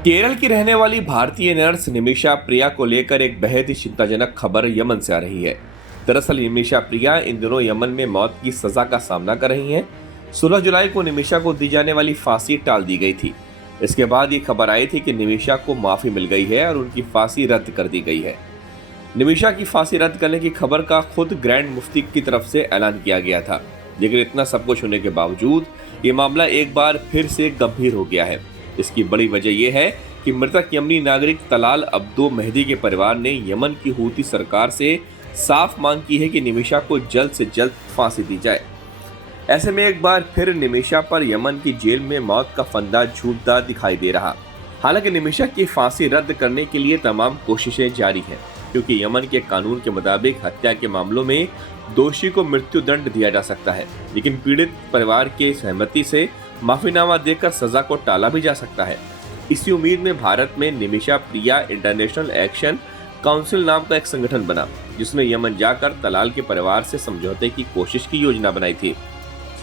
केरल की रहने वाली भारतीय नर्स निमिषा प्रिया को लेकर एक बेहद ही चिंताजनक खबर यमन से आ रही है। दरअसल निमिषा प्रिया इन दिनों यमन में मौत की सजा का सामना कर रही हैं। 16 जुलाई को निमिषा को दी जाने वाली फांसी टाल दी गई थी। इसके बाद ये खबर आई थी कि निमिषा को माफी मिल गई है और उनकी फांसी रद्द कर दी गई है। निमिषा की फांसी रद्द करने की खबर का खुद ग्रैंड मुफ्ती की तरफ से ऐलान किया गया था, लेकिन इतना सब कुछ होने के बावजूद ये मामला एक बार फिर से गंभीर हो गया है। इसकी बड़ी वजह यह है कि मृतक यमनी नागरिक तलाल अब्दो मेहदी के परिवार ने यमन की हूती सरकार से साफ मांग की है कि निमिषा को जल्द से जल्द फांसी दी जाए। ऐसे में एक बार फिर निमिषा पर यमन की जेल में मौत का फंदा झूठता दिखाई दे रहा। हालांकि निमिषा की फांसी रद्द करने के लिए तमाम कोशिशें जारी हैं, क्योंकि यमन के कानून के मुताबिक हत्या के मामलों में दोषी को मृत्यु दंड दिया जा सकता है, लेकिन पीड़ित परिवार के सहमति से माफीनामा देकर सजा को टाला भी जा सकता है। इसी उम्मीद में भारत में निमिषा प्रिया इंटरनेशनल एक्शन काउंसिल नाम का एक संगठन बना, जिसने यमन जाकर तलाल के परिवार से समझौते की कोशिश की योजना बनाई थी।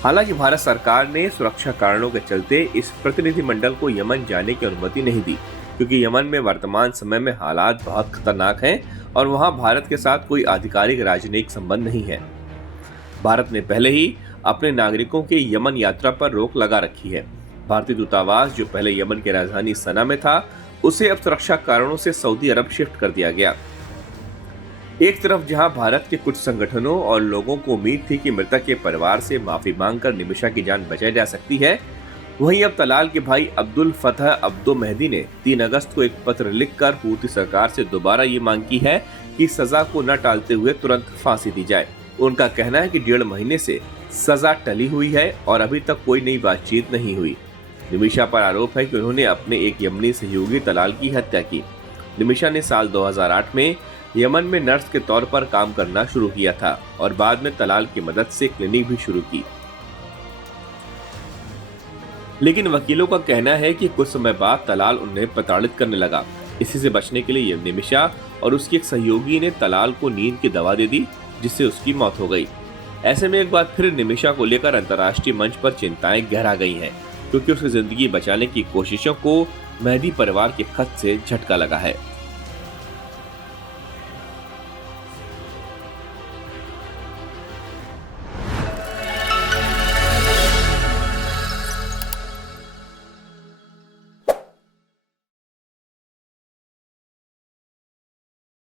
हालांकि भारत सरकार ने सुरक्षा कारणों के चलते इस प्रतिनिधिमंडल को यमन जाने की अनुमति नहीं दी, क्योंकि यमन में वर्तमान समय में हालात बहुत खतरनाक हैं और वहां भारत के साथ कोई आधिकारिक राजनयिक संबंध नहीं है। भारत ने पहले ही अपने नागरिकों के यमन यात्रा पर रोक लगा रखी है। भारतीय दूतावास, जो पहले यमन की राजधानी सना में था, उसे अब सुरक्षा कारणों से सऊदी अरब शिफ्ट कर दिया गया। एक तरफ जहां भारत के कुछ संगठनों और लोगों को उम्मीद थी कि मृतक के परिवार से माफी मांगकर निमिषा की जान बचाई जा सकती है, वहीं अब तलाल के भाई अब्दुल फतह अब्दो मेहदी ने 3 अगस्त को एक पत्र लिखकर हूती सरकार से दोबारा ये मांग की है कि सजा को न टालते हुए तुरंत फांसी दी जाए। उनका कहना है कि 1.5 महीने से सजा टली हुई है और अभी तक कोई नई बातचीत नहीं हुई। निमिषा पर आरोप है कि उन्होंने अपने एक यमनी सहयोगी तलाल की हत्या की। निमिषा ने साल 2008 में यमन में नर्स के तौर पर काम करना शुरू किया था और बाद में तलाल की मदद से क्लिनिक भी शुरू की। लेकिन वकीलों का कहना है कि कुछ समय बाद तलाल उन्हें प्रताड़ित करने लगा। इसी से बचने के लिए निमिषा और उसकी एक सहयोगी ने तलाल को नींद की दवा दे दी, जिससे उसकी मौत हो गई। ऐसे में एक बार फिर निमिषा को लेकर अंतर्राष्ट्रीय मंच पर चिंताएं गहरा गई हैं, क्योंकि उसकी जिंदगी बचाने की कोशिशों को मेहदी परिवार के खत से झटका लगा है।